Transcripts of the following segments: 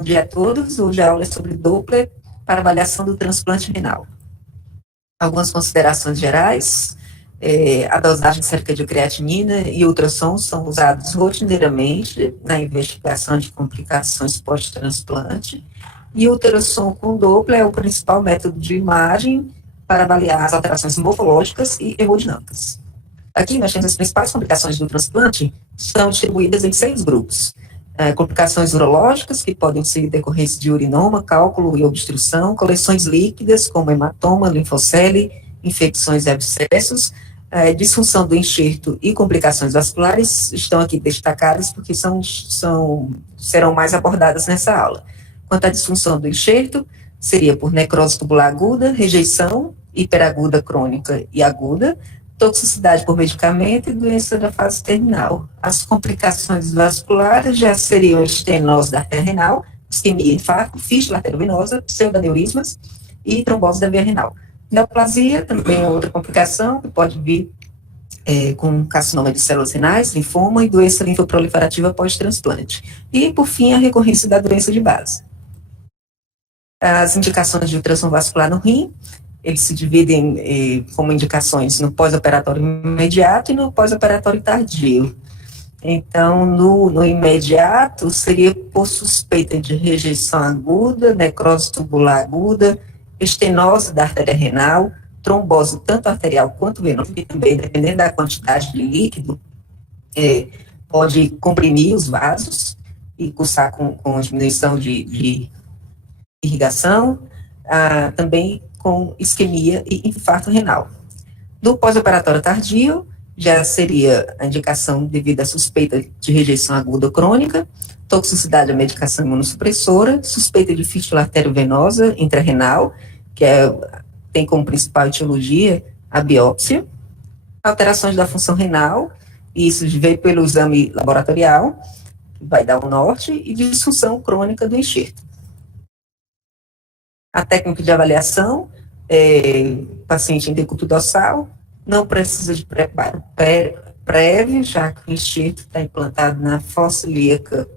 dia a todos. Hoje a aula é sobre Doppler para avaliação do transplante renal. Algumas considerações gerais. A dosagem cerca de creatinina e ultrassom são usados rotineiramente na investigação de complicações pós-transplante, e o ultrassom com Doppler é o principal método de imagem para avaliar as alterações morfológicas e hemodinâmicas. Aqui nós temos as principais complicações do transplante, são distribuídas em 6 grupos. Complicações urológicas, que podem ser decorrência de urinoma, cálculo e obstrução, coleções líquidas, como hematoma, linfocele, infecções e abscessos, disfunção do enxerto e complicações vasculares estão aqui destacadas porque serão mais abordadas nessa aula. Quanto à disfunção do enxerto, seria por necrose tubular aguda, rejeição, hiperaguda crônica e aguda, toxicidade por medicamento e doença da fase terminal. As complicações vasculares já seriam estenose da artéria renal, isquemia, infarto, fístula arteriovenosa, pseudaneurismas e trombose da via renal. Neoplasia também é outra complicação que pode vir com carcinoma de células renais, linfoma e doença linfoproliferativa pós-transplante. E, por fim, a recorrência da doença de base. As indicações de ultrassom vascular no rim, eles se dividem como indicações no pós-operatório imediato e no pós-operatório tardio. Então, no imediato, seria por suspeita de rejeição aguda, necrose tubular aguda, estenose da artéria renal, trombose tanto arterial quanto venosa, e também, dependendo da quantidade de líquido, pode comprimir os vasos e cursar com diminuição de irrigação, também com isquemia e infarto renal. No pós-operatório tardio, já seria a indicação devido à suspeita de rejeição aguda crônica, toxicidade à medicação imunossupressora, suspeita de fístula arteriovenosa intrarrenal, que tem como principal etiologia a biópsia, alterações da função renal, isso veio pelo exame laboratorial, que vai dar o norte, e disfunção crônica do enxerto. A técnica de avaliação, paciente em decúbito dorsal, não precisa de preparo prévio, já que o enxerto está implantado na fossa ilíaca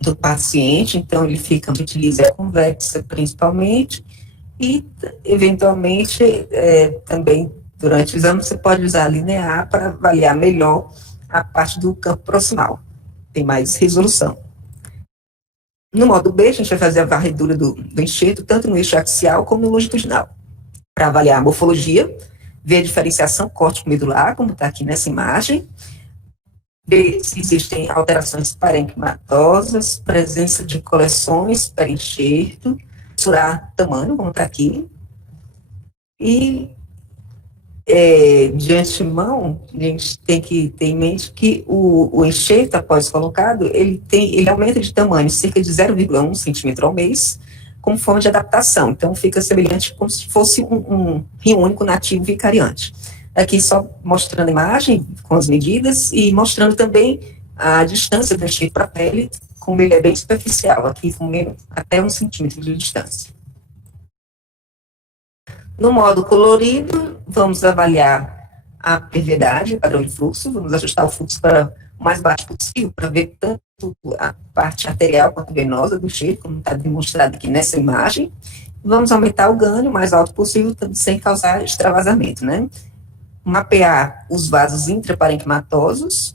do paciente, então ele utiliza a convexa principalmente, e, eventualmente, também, durante o exame, você pode usar a linear para avaliar melhor a parte do campo proximal, tem mais resolução. No modo B, a gente vai fazer a varredura do enxerto, tanto no eixo axial como no longitudinal, para avaliar a morfologia, ver a diferenciação córtico-medular, como está aqui nessa imagem, ver se existem alterações parenquimatosas, presença de coleções perenxerto, mensurar tamanho, como está aqui, e de antemão, a gente tem que ter em mente que o enxerto, após colocado, ele aumenta de tamanho cerca de 0,1 centímetro ao mês, como forma de adaptação, então fica semelhante como se fosse um rim único nativo vicariante. Aqui só mostrando a imagem com as medidas e mostrando também a distância do enxerto para a pele, como ele é bem superficial, aqui com até 1 centímetro de distância. No modo colorido, vamos avaliar a perviedade, o padrão de fluxo, vamos ajustar o fluxo para o mais baixo possível, para ver tanto a parte arterial quanto venosa do enxerto, como está demonstrado aqui nessa imagem. Vamos aumentar o ganho o mais alto possível, sem causar extravasamento, né? Mapear os vasos intraparenquimatosos,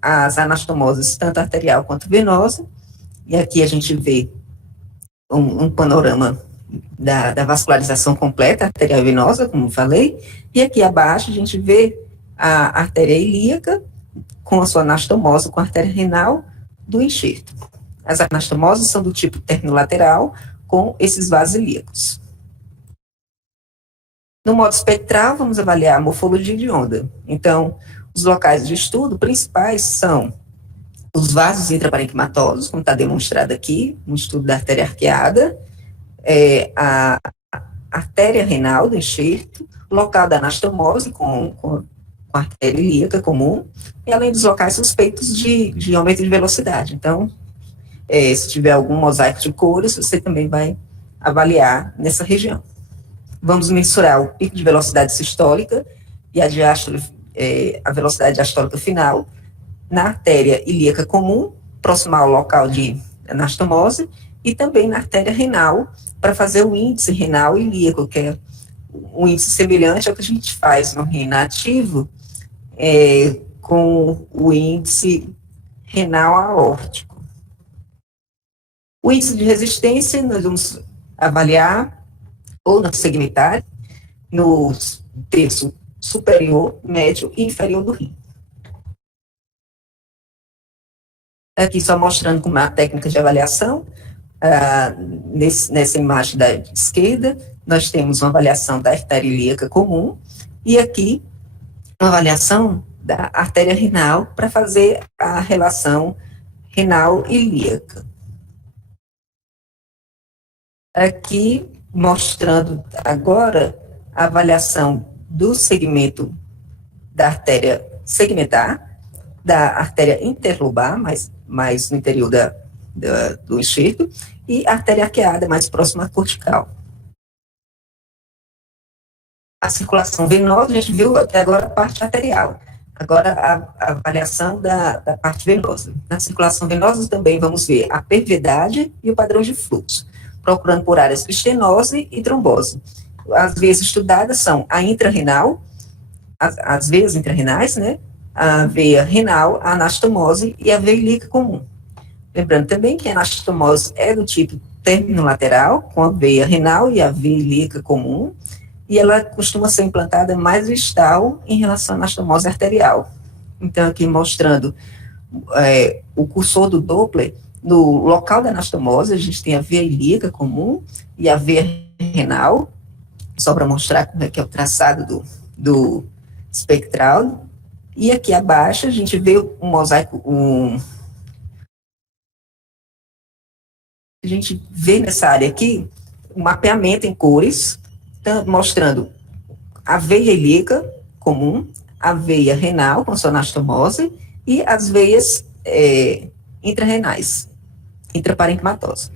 as anastomoses, tanto arterial quanto venosa, e aqui a gente vê um panorama da vascularização completa, arterial e venosa, como falei, e aqui abaixo a gente vê a artéria ilíaca com a sua anastomose com a artéria renal do enxerto. As anastomoses são do tipo terminolateral com esses vasos ilíacos. No modo espectral, vamos avaliar a morfologia de onda. Então, os locais de estudo principais são os vasos intraparenquimatosos, como está demonstrado aqui, no estudo da artéria arqueada, a artéria renal do enxerto, o local da anastomose com a artéria ilíaca comum, e além dos locais suspeitos de aumento de velocidade. Então, se tiver algum mosaico de cores, você também vai avaliar nessa região. Vamos mensurar o pico de velocidade sistólica e a velocidade diastólica final na artéria ilíaca comum, próxima ao local de anastomose, e também na artéria renal, para fazer o índice renal ilíaco, que é um índice semelhante ao que a gente faz no rim inativo, com o índice renal aórtico. O índice de resistência nós vamos avaliar ou na segmentar no terço superior, médio e inferior do rim. Aqui só mostrando como é a técnica de avaliação. Nessa imagem da esquerda, nós temos uma avaliação da artéria ilíaca comum e aqui uma avaliação da artéria renal para fazer a relação renal ilíaca. Aqui mostrando agora a avaliação do segmento da artéria segmentar, da artéria interlobar, mais no interior do enxerto, e a artéria arqueada, mais próxima à cortical. A circulação venosa, a gente viu até agora a parte arterial. Agora, a avaliação da parte venosa. Na circulação venosa também vamos ver a perviedade e o padrão de fluxo, procurando por áreas de estenose e trombose. As veias estudadas são a intrarrenal, as veias intrarrenais, né? A veia renal, a anastomose e a veia ilíaca comum. Lembrando também que a anastomose é do tipo terminolateral, com a veia renal e a veia ilíaca comum, e ela costuma ser implantada mais distal em relação à anastomose arterial. Então, aqui mostrando o cursor do Doppler, no local da anastomose, a gente tem a veia ilíaca comum e a veia renal, só para mostrar como é que é o traçado do espectral. E aqui abaixo a gente vê um mosaico, a gente vê nessa área aqui um mapeamento em cores, mostrando a veia ilíaca comum, a veia renal com sua anastomose e as veias intrarrenais, intraparenquimatosa.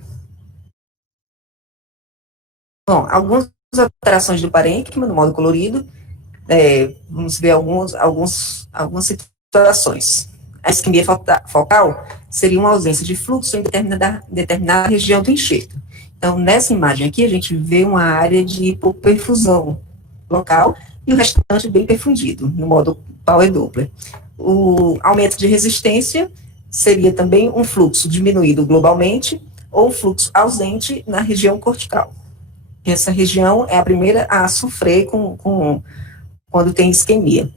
Bom, algumas alterações do parênquima no modo colorido, vamos ver algumas situações. A isquemia focal seria uma ausência de fluxo em determinada região do enxerto. Então, nessa imagem aqui, a gente vê uma área de hipoperfusão local e o restante bem perfundido, no modo Power Doppler. O aumento de resistência seria também um fluxo diminuído globalmente ou um fluxo ausente na região cortical. Essa região é a primeira a sofrer quando tem isquemia.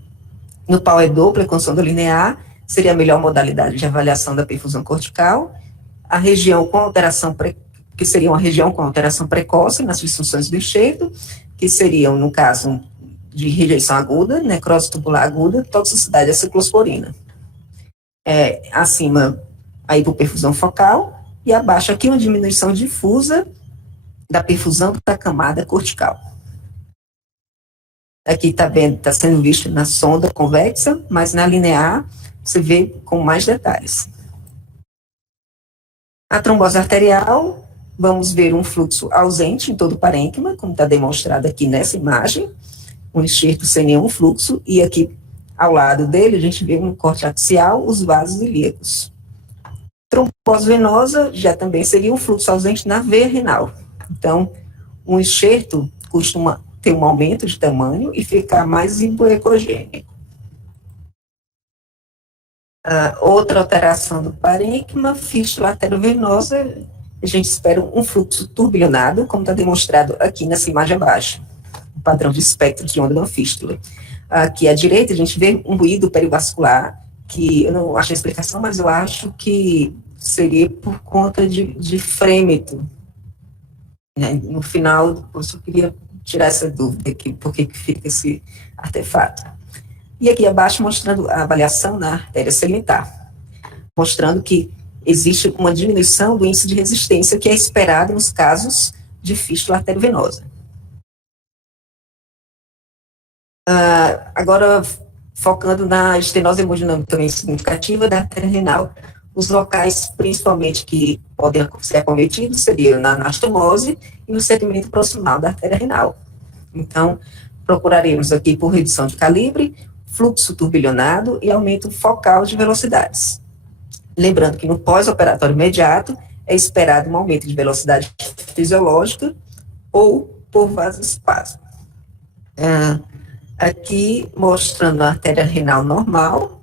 No Power Doppler, com sonda linear, seria a melhor modalidade de avaliação da perfusão cortical. A região com alteração que seria uma região com alteração precoce nas disfunções do enxerto, que seriam, no caso de rejeição aguda, necrose tubular aguda, toxicidade à ciclosporina. Acima, a hipoperfusão focal, e abaixo aqui uma diminuição difusa da perfusão da camada cortical. Aqui está sendo visto na sonda convexa, mas na linear você vê com mais detalhes. A trombose arterial, vamos ver um fluxo ausente em todo o parênquima, como está demonstrado aqui nessa imagem, um enxerto sem nenhum fluxo, e aqui ao lado dele a gente vê no corte axial os vasos ilíacos. Trombose venosa já também seria um fluxo ausente na veia renal. Então, um enxerto costuma ter um aumento de tamanho e ficar mais hipoecogênico. Outra alteração do parênquima, fístula arteriovenosa, a gente espera um fluxo turbilhonado, como está demonstrado aqui nessa imagem abaixo, o padrão de espectro de onda da fístula. Aqui à direita a gente vê um ruído perivascular, que eu não acho a explicação, mas eu acho que seria por conta de frêmito. No final, eu só queria tirar essa dúvida aqui, por que fica esse artefato. E aqui abaixo mostrando a avaliação na artéria segmentar, mostrando que existe uma diminuição do índice de resistência que é esperado nos casos de fístula arteriovenosa. Agora, focando na estenose hemodinâmica também significativa da artéria renal, os locais, principalmente, que podem ser acometidos seriam na anastomose e no segmento proximal da artéria renal. Então, procuraremos aqui por redução de calibre, fluxo turbilhonado e aumento focal de velocidades. Lembrando que no pós-operatório imediato é esperado um aumento de velocidade fisiológica ou por vasoespasmo. Aqui mostrando a artéria renal normal,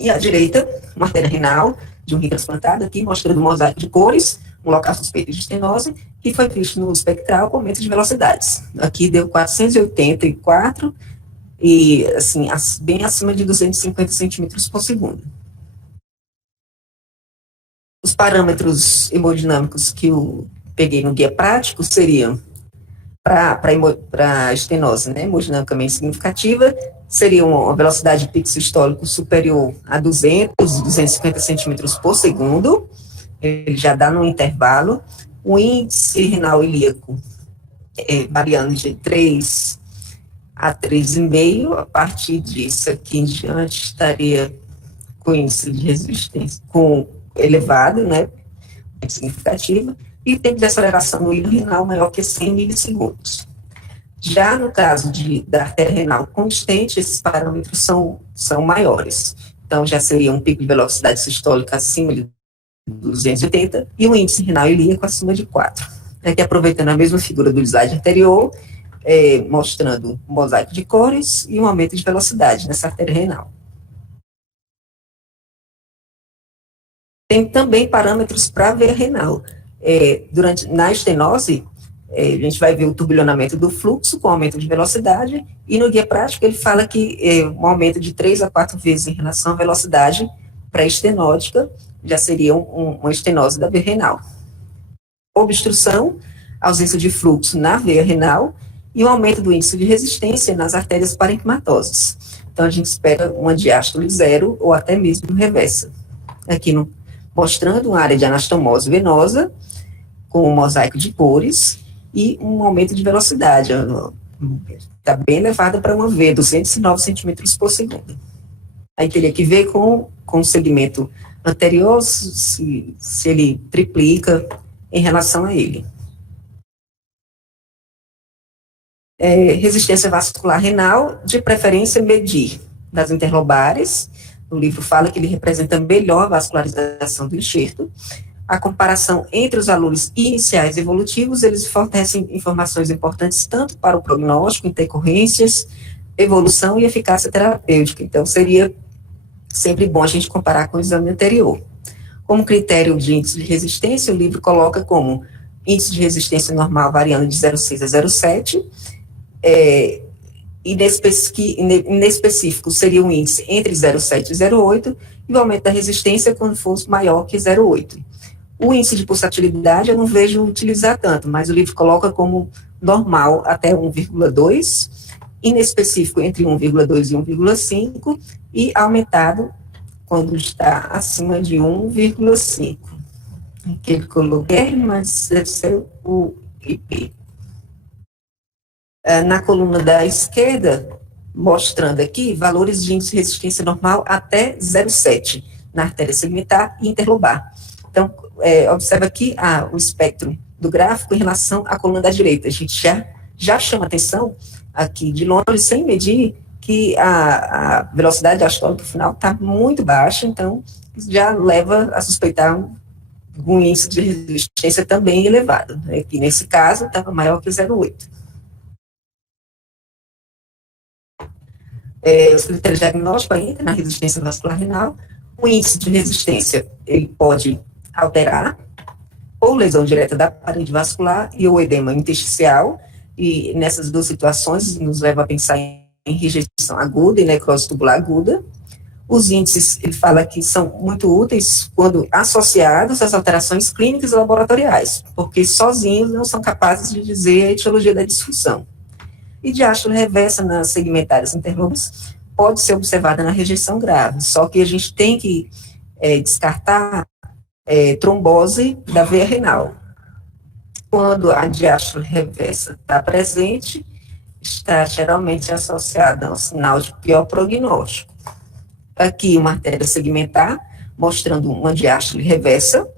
e à direita, uma artéria renal de um rim transplantado, aqui mostrando um mosaico de cores, um local suspeito de estenose, que foi visto no espectral com aumento de velocidades. Aqui deu 484, e assim, bem acima de 250 centímetros por segundo. Os parâmetros hemodinâmicos que eu peguei no guia prático seriam, para a estenose, né, hemodinamicamente significativa, seria uma velocidade de pico sistólico superior a 250 centímetros por segundo, ele já dá no intervalo, o índice renal ilíaco variando de 3 a 3,5, a partir disso aqui em diante estaria com índice de resistência elevado, né, significativa, e tempo de aceleração no hilo renal maior que 100 milissegundos. Já no caso da artéria renal constante, esses parâmetros são maiores. Então, já seria um pico de velocidade sistólica acima de 280 e um índice renal ilíaco acima de 4. Aqui, aproveitando a mesma figura do slide anterior, mostrando um mosaico de cores e um aumento de velocidade nessa artéria renal. Tem também parâmetros para a veia renal. Na estenose, a gente vai ver o turbilhonamento do fluxo com aumento de velocidade, e no guia prático ele fala que um aumento de 3 a 4 vezes em relação à velocidade pré-estenótica já seria uma estenose da veia renal. Obstrução, ausência de fluxo na veia renal e um aumento do índice de resistência nas artérias parenquimatosas. Então, a gente espera uma diástole zero ou até mesmo reversa. Aqui mostrando uma área de anastomose venosa, com um mosaico de cores e um aumento de velocidade. Está bem elevada para uma V, 209 centímetros por segundo. Aí teria que ver com o segmento anterior, se ele triplica em relação a ele. Resistência vascular renal, de preferência medir das interlobares. O livro fala que ele representa melhor a vascularização do enxerto. A comparação entre os valores iniciais e evolutivos, eles fornecem informações importantes tanto para o prognóstico, intercorrências, evolução e eficácia terapêutica. Então, seria sempre bom a gente comparar com o exame anterior. Como critério de índice de resistência, o livro coloca como índice de resistência normal variando de 0,6 a 0,7, e inespecífico seria um índice entre 0,7 e 0,8, e o aumento da resistência quando fosse maior que 0,8. O índice de pulsatilidade eu não vejo utilizar tanto, mas o livro coloca como normal até 1,2, inespecífico entre 1,2 e 1,5, e aumentado quando está acima de 1,5. Aqui ele colocou, mas deve ser o IP. Na coluna da esquerda, mostrando aqui valores de índice de resistência normal até 0,7 na artéria segmentar e interlobar. Então, observa aqui o espectro do gráfico em relação à coluna da direita. A gente já chama atenção aqui de longe, sem medir, que a velocidade diastólica final está muito baixa, então já leva a suspeitar um índice de resistência também elevado, né, que nesse caso estava maior que 0,8. Os critérios diagnósticos ainda na resistência vascular renal, o índice de resistência, ele pode alterar, ou lesão direta da parede vascular e ou edema intersticial, e nessas duas situações nos leva a pensar em rejeição aguda e necrose tubular aguda. Os índices, ele fala que são muito úteis quando associados às alterações clínicas e laboratoriais, porque sozinhos não são capazes de dizer a etiologia da disfunção. E diástole reversa nas segmentárias interlobas pode ser observada na rejeição grave, só que a gente tem que descartar trombose da veia renal. Quando a diástole reversa está presente, está geralmente associada a um sinal de pior prognóstico. Aqui uma artéria segmentar, mostrando uma diástole reversa,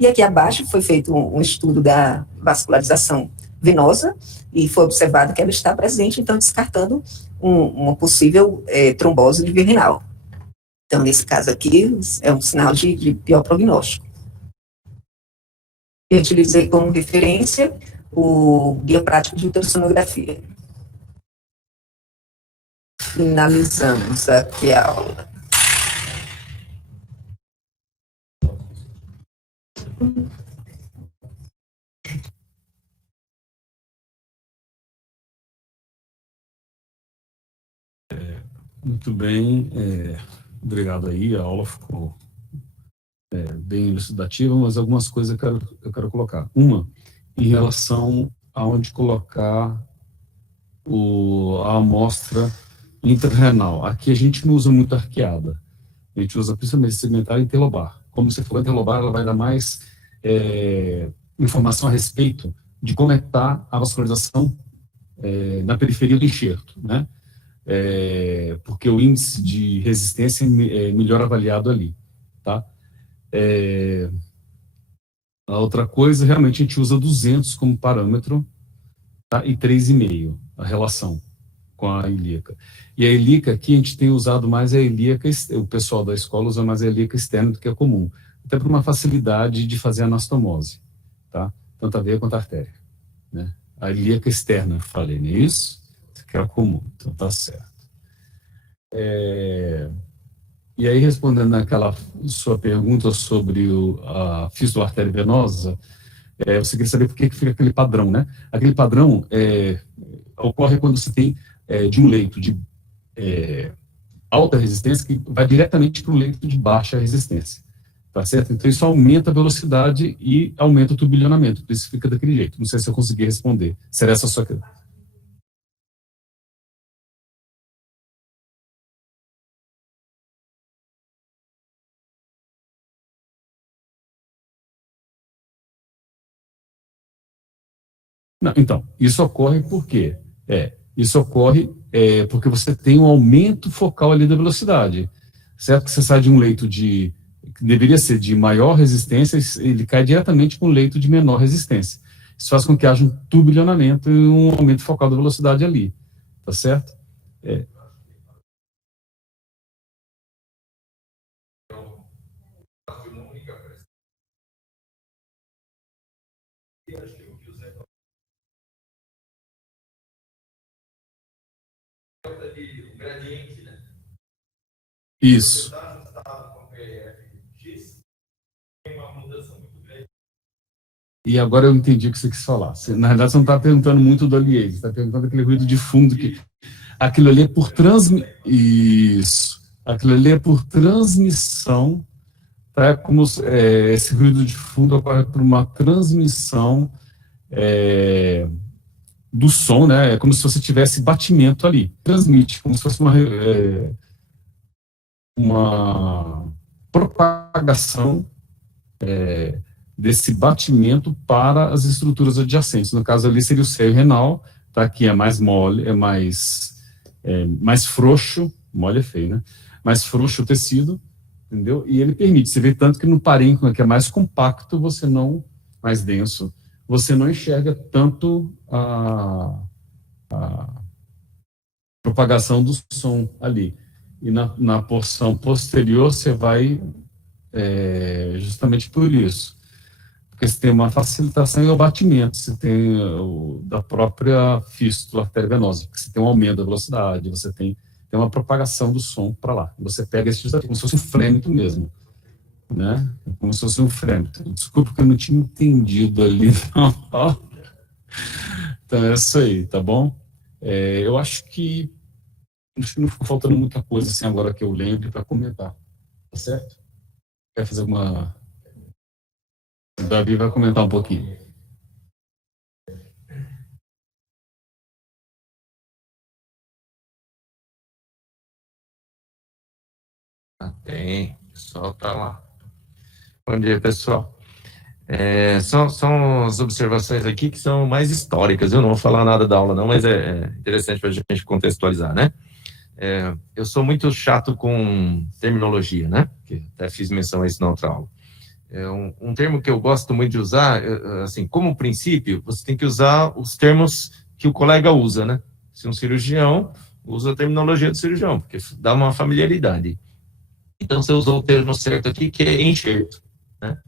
e aqui abaixo foi feito um estudo da vascularização venosa, e foi observado que ela está presente, então descartando uma possível trombose de via renal. Então, nesse caso aqui, é um sinal de pior prognóstico. Eu utilizei como referência o Guia Prático de Ultrassonografia. Finalizamos aqui a aula. Muito bem, obrigado aí, a aula ficou bem elucidativa, mas algumas coisas eu quero colocar. Uma, em relação a onde colocar a amostra intrarrenal. Aqui a gente não usa muito arqueada, a gente usa principalmente segmentar e interlobar. Como você falou, interlobar ela vai dar mais informação a respeito de como está a vascularização na periferia do enxerto, né? Porque o índice de resistência é melhor avaliado ali, tá? A outra coisa, realmente a gente usa 200 como parâmetro, tá? E 3,5 a relação com a ilíaca. E a ilíaca aqui a gente tem usado mais a ilíaca, o pessoal da escola usa mais a ilíaca externa do que a comum, até por uma facilidade de fazer anastomose, tá? Tanto a veia quanto a artéria, né? A ilíaca externa, falei, não é isso? Que é a comum, então tá certo. E aí, respondendo naquela sua pergunta sobre a fístula artéria venosa, você queria saber por que fica aquele padrão, né? Aquele padrão ocorre quando você tem de um leito de alta resistência que vai diretamente para o leito de baixa resistência, tá certo? Então, isso aumenta a velocidade e aumenta o turbilhonamento, por isso fica daquele jeito. Não sei se eu consegui responder. Será essa a sua questão? Não, então, isso ocorre por quê? Isso ocorre porque você tem um aumento focal ali da velocidade, certo? Que você sai de um leito que deveria ser de maior resistência, ele cai diretamente para um leito de menor resistência. Isso faz com que haja um turbilhonamento e um aumento focal da velocidade ali, tá certo? Isso. E agora eu entendi o que você quis falar. Na verdade, você não está perguntando muito do aliase, você está perguntando aquele ruído de fundo que aquilo ali é por Isso. Aquilo ali é por transmissão, tá? Como esse ruído de fundo ocorre por uma transmissão do som, né? É como se você tivesse batimento ali. Transmite, como se fosse uma propagação desse batimento para as estruturas adjacentes. No caso ali seria o seio renal, tá? Que é mais mole, mais frouxo, mole é feio, né? Mais frouxo o tecido, entendeu? E ele permite, você vê tanto que no parênquima, que é mais compacto, mais denso, você não enxerga tanto a propagação do som ali. E na porção posterior você vai justamente por isso. Porque você tem uma facilitação e o batimento, você tem da própria fístula arteriovenosa, porque você tem um aumento da velocidade, você tem uma propagação do som para lá. Você pega esse como se fosse um frêmito mesmo, né? Como se fosse um frêmito. Desculpa que eu não tinha entendido ali, não. Então é isso aí, tá bom? Eu acho que não ficou faltando muita coisa assim agora que eu lembro para comentar, tá certo? Quer fazer alguma... O Davi vai comentar um pouquinho. Tem, o pessoal tá lá. Bom dia, pessoal. São as observações aqui que são mais históricas. Eu não vou falar nada da aula, não, mas é interessante para a gente contextualizar, né? Eu sou muito chato com terminologia, né? Que até fiz menção a isso na outra aula. Um termo que eu gosto muito de usar, assim, como princípio, você tem que usar os termos que o colega usa, né? Se um cirurgião usa a terminologia do cirurgião, porque dá uma familiaridade. Então, você usou o termo certo aqui, que é enxerto, né?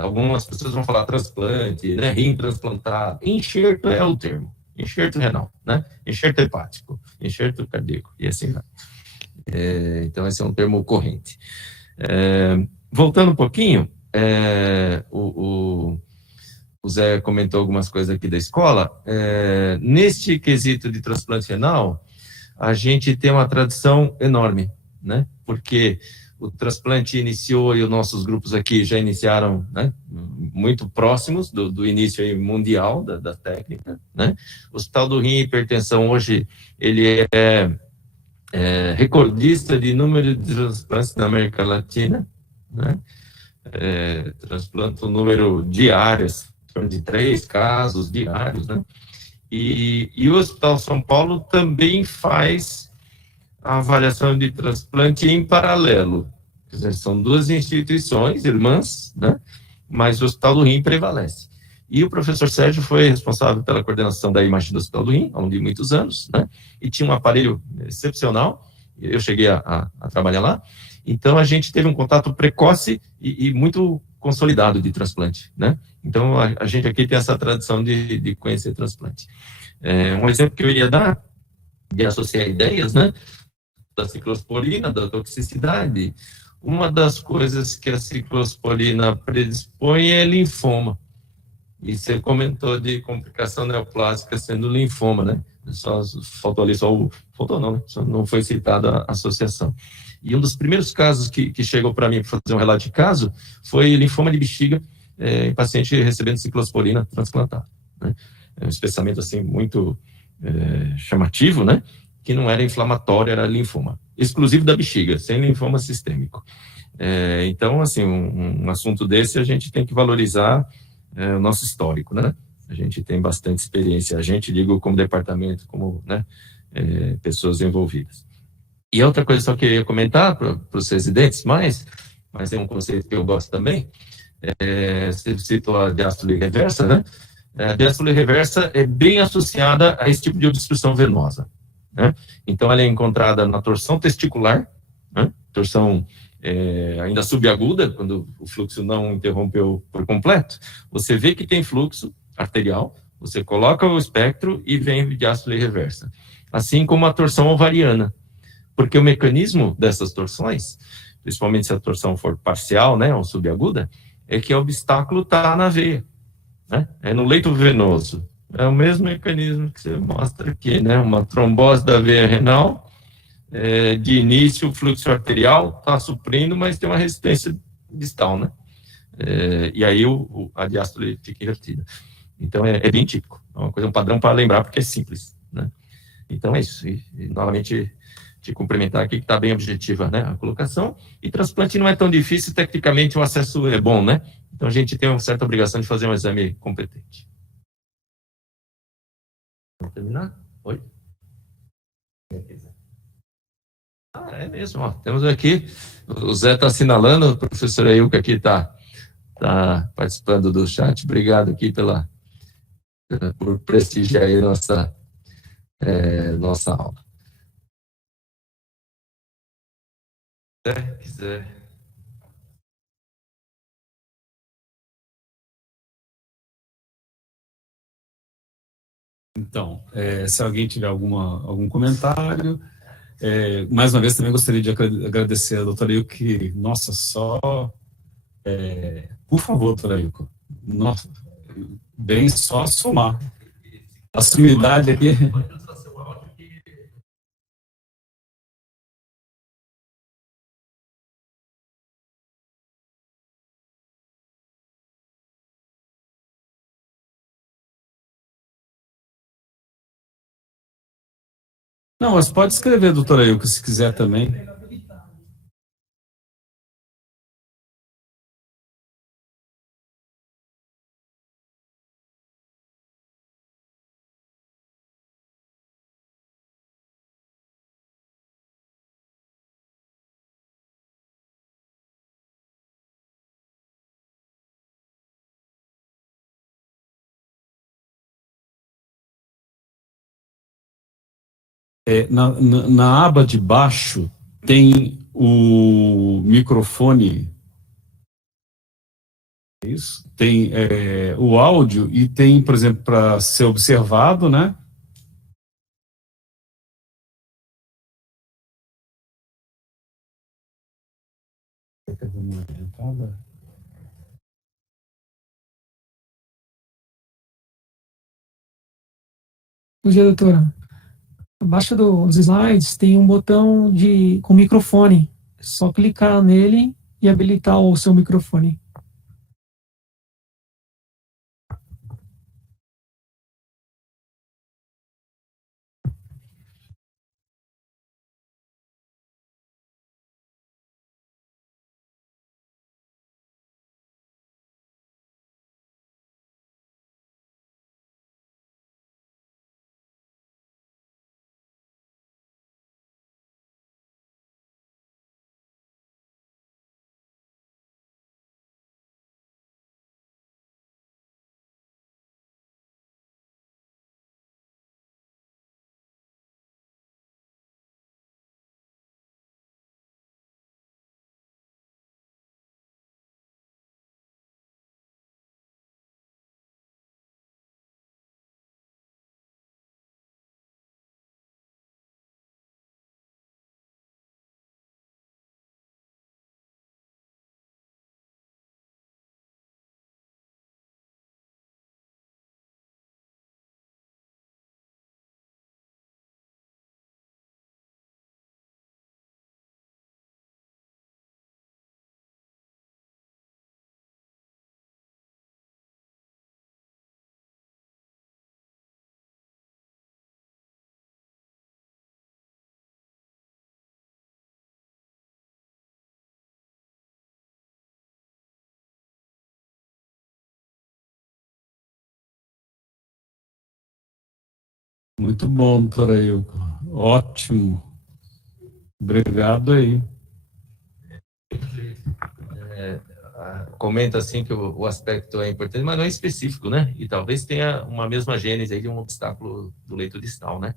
Algumas pessoas vão falar transplante, né, rim transplantado. Enxerto é o termo. Enxerto renal, né? Enxerto hepático, enxerto cardíaco, e assim vai. Então, esse é um termo corrente. Voltando um pouquinho, o Zé comentou algumas coisas aqui da escola. Neste quesito de transplante renal, a gente tem uma tradição enorme, né? Porque o transplante iniciou e os nossos grupos aqui já iniciaram, né, muito próximos do início aí mundial da técnica, né? O Hospital do Rim e Hipertensão hoje, ele é recordista de número de transplantes na América Latina, né? Transplanta o número diários, em torno de 3 casos diários, né? E o Hospital São Paulo também faz a avaliação de transplante em paralelo. Quer dizer, são 2 instituições irmãs, né? Mas o Hospital do Rim prevalece. E o professor Sérgio foi responsável pela coordenação da imagem do Hospital do Rim, ao longo de muitos anos, né? E tinha um aparelho excepcional. Eu cheguei a trabalhar lá. Então, a gente teve um contato precoce e muito consolidado de transplante, né? Então, a gente aqui tem essa tradição de conhecer transplante. Um exemplo que eu iria dar, de associar ideias, né? Da ciclosporina, da toxicidade. Uma das coisas que a ciclosporina predispõe é linfoma. E você comentou de complicação neoplásica sendo linfoma, né? Só faltou ali faltou não, né? Só não foi citada a associação. E um dos primeiros casos que chegou para mim para fazer um relato de caso foi linfoma de bexiga em paciente recebendo ciclosporina transplantada, né? Um espessamento assim muito chamativo, né? Que não era inflamatório, era linfoma. Exclusivo da bexiga, sem linfoma sistêmico. Então, assim, um assunto desse a gente tem que valorizar o nosso histórico, né? A gente tem bastante experiência, a gente, digo, como departamento, como, né, pessoas envolvidas. E outra coisa só que eu ia comentar para os residentes, mas é um conceito que eu gosto também, você citou a diástole reversa, né? A diástole reversa é bem associada a esse tipo de obstrução venosa, né? Então, ela é encontrada na torção testicular, né? Torção ainda subaguda, quando o fluxo não interrompeu por completo. Você vê que tem fluxo arterial, você coloca o espectro e vem diástole reversa. Assim como a torção ovariana, porque o mecanismo dessas torções, principalmente se a torção for parcial, né, ou subaguda, é que o obstáculo está na veia, né? É no leito venoso. É o mesmo mecanismo que você mostra aqui, né? Uma trombose da veia renal, de início o fluxo arterial está suprindo, mas tem uma resistência distal, né? E aí a diástole fica invertida. Então é bem típico, é uma coisa, um padrão para lembrar, porque é simples, né? Então é isso, e novamente te cumprimentar aqui, que está bem objetiva, né, a colocação, e transplante não é tão difícil, tecnicamente o acesso é bom, né? Então a gente tem uma certa obrigação de fazer um exame competente. Vamos terminar? Oi? É mesmo, ó. Temos aqui, o Zé está assinalando, o professor Ailka aqui está participando do chat. Obrigado aqui por prestigiar aí nossa aula. Se quiser. Então, se alguém tiver algum comentário, mais uma vez também gostaria de agradecer a doutora Ilka, que, nossa, por favor, doutora Ilka, nossa, bem só somar. A sumidade aqui. Não, mas pode escrever, doutora Ilka, se quiser também. Na aba de baixo tem o microfone Isso. Tem o áudio e tem, por exemplo, para ser observado, né? Bom dia, doutora. Abaixo dos slides tem um botão com microfone. É só clicar nele e habilitar o seu microfone. Muito bom, doutora Ilka. Ótimo. Obrigado aí. Comenta assim que o aspecto é importante, mas não é específico, né? E talvez tenha uma mesma gênese aí de um obstáculo do leito distal, né?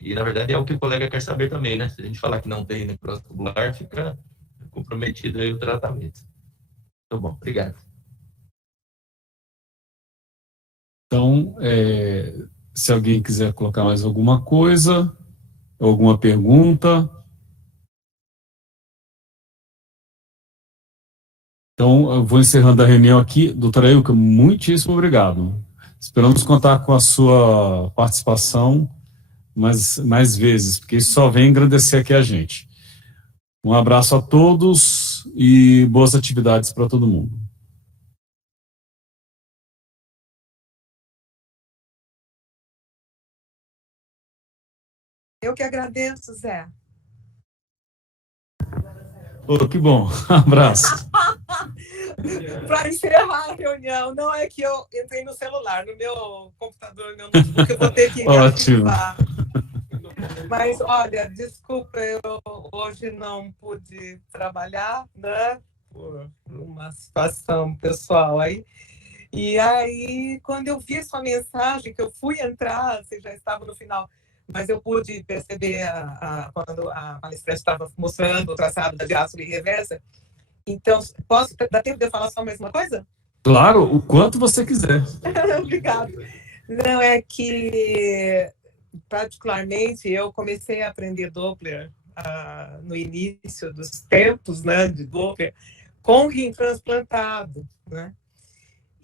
E, na verdade, é o que o colega quer saber também, né? Se a gente falar que não tem necrose tubular, fica comprometido aí o tratamento. Tá bom, obrigado. Então, se alguém quiser colocar mais alguma coisa, alguma pergunta. Então, eu vou encerrando a reunião aqui. Doutora Ilka, muitíssimo obrigado. Esperamos contar com a sua participação mais vezes, porque isso só vem engrandecer aqui a gente. Um abraço a todos e boas atividades para todo mundo. Eu que agradeço, Zé. Oh, que bom. Abraço. Para encerrar a reunião, não é que eu entrei no celular, no meu computador, no meu notebook, eu vou ter que Ótimo. ativar. Mas, olha, desculpa, eu hoje não pude trabalhar, né, por uma situação pessoal aí. E aí, quando eu vi sua mensagem, que eu fui entrar, você já estava no final, mas eu pude perceber quando a palestrante estava mostrando o traçado da diástole reversa. Então, dá tempo de eu falar só mais uma coisa? Claro, o quanto você quiser. Obrigada. Não, é que, particularmente, eu comecei a aprender Doppler no início dos tempos, né, de Doppler, com rim transplantado, né?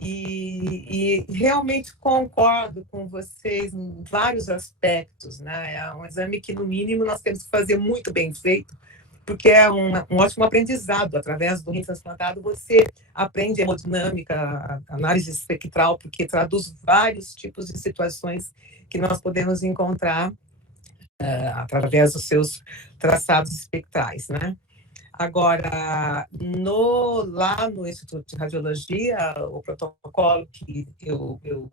E realmente concordo com vocês em vários aspectos, né? É um exame que, no mínimo, nós temos que fazer muito bem feito, porque é um ótimo aprendizado. Através do rim transplantado, você aprende hemodinâmica, análise espectral, porque traduz vários tipos de situações que nós podemos encontrar através dos seus traçados espectrais, né? Agora, lá no Instituto de Radiologia, o protocolo que eu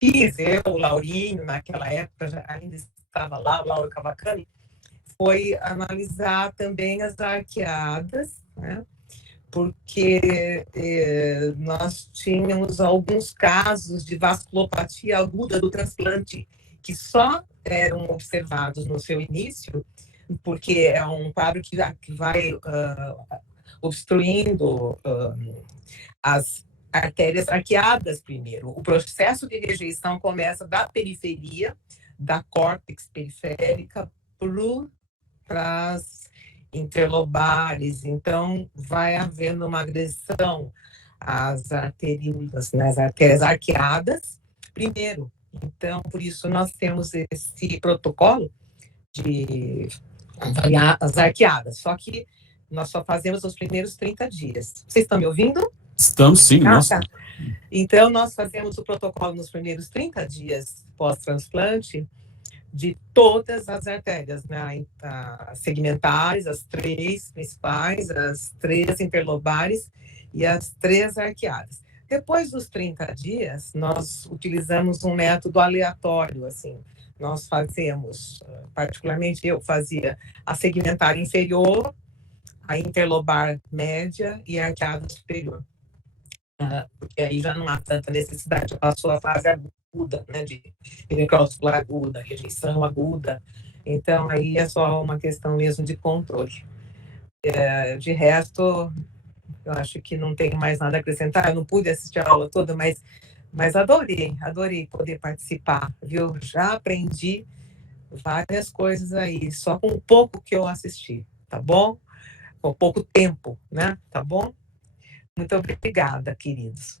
fiz, o Laurinho, naquela época, ainda estava lá, o Lauro Cavacani, foi analisar também as arqueadas, né? Porque nós tínhamos alguns casos de vasculopatia aguda do transplante que só eram observados no seu início, porque é um quadro que vai obstruindo as artérias arqueadas primeiro. O processo de rejeição começa da periferia, da córtex periférica, para as interlobares. Então, vai havendo uma agressão às arteríolas, nas artérias arqueadas, primeiro. Então, por isso, nós temos esse protocolo de avaliar as arqueadas. Só que nós só fazemos os primeiros 30 dias. Vocês estão me ouvindo? Estamos sim, nossa. Tá. Então, nós fazemos o protocolo nos primeiros 30 dias pós-transplante de todas as artérias, né? As segmentares, as 3 principais, as 3 interlobares e as 3 arqueadas. Depois dos 30 dias, nós utilizamos um método aleatório, assim. Nós fazemos, particularmente eu fazia a segmentar inferior, a interlobar média e a arqueada superior. Porque aí já não há tanta necessidade, já passou a fase aguda, né, de necrópsula aguda, rejeição aguda. Então, aí é só uma questão mesmo de controle. De resto, eu acho que não tenho mais nada a acrescentar. Eu não pude assistir a aula toda, mas adorei poder participar, viu? Já aprendi várias coisas aí, só com o pouco que eu assisti, tá bom? Com pouco tempo, né? Tá bom? Muito obrigada, queridos.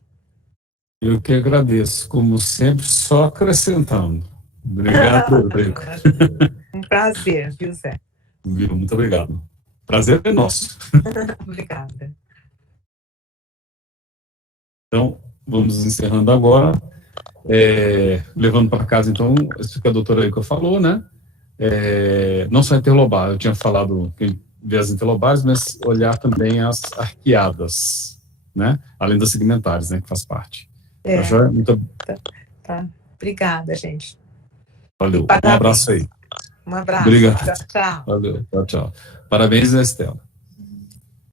Eu que agradeço, como sempre, só acrescentando. Obrigado, Rodrigo. Um prazer, viu, Zé? Viu? Muito obrigado. Prazer é nosso. Obrigada. Então, vamos encerrando agora. Levando para casa, então, isso que a doutora Eika falou, né? Não só interlobar, eu tinha falado que ver as interlobares, mas olhar também as arqueadas, né? Além das segmentares, né? Que faz parte. Muito... Tá. Obrigada, gente. Valeu. Um abraço aí. Um abraço. Obrigado. Tchau. Valeu. Tchau, tchau. Parabéns, Estela.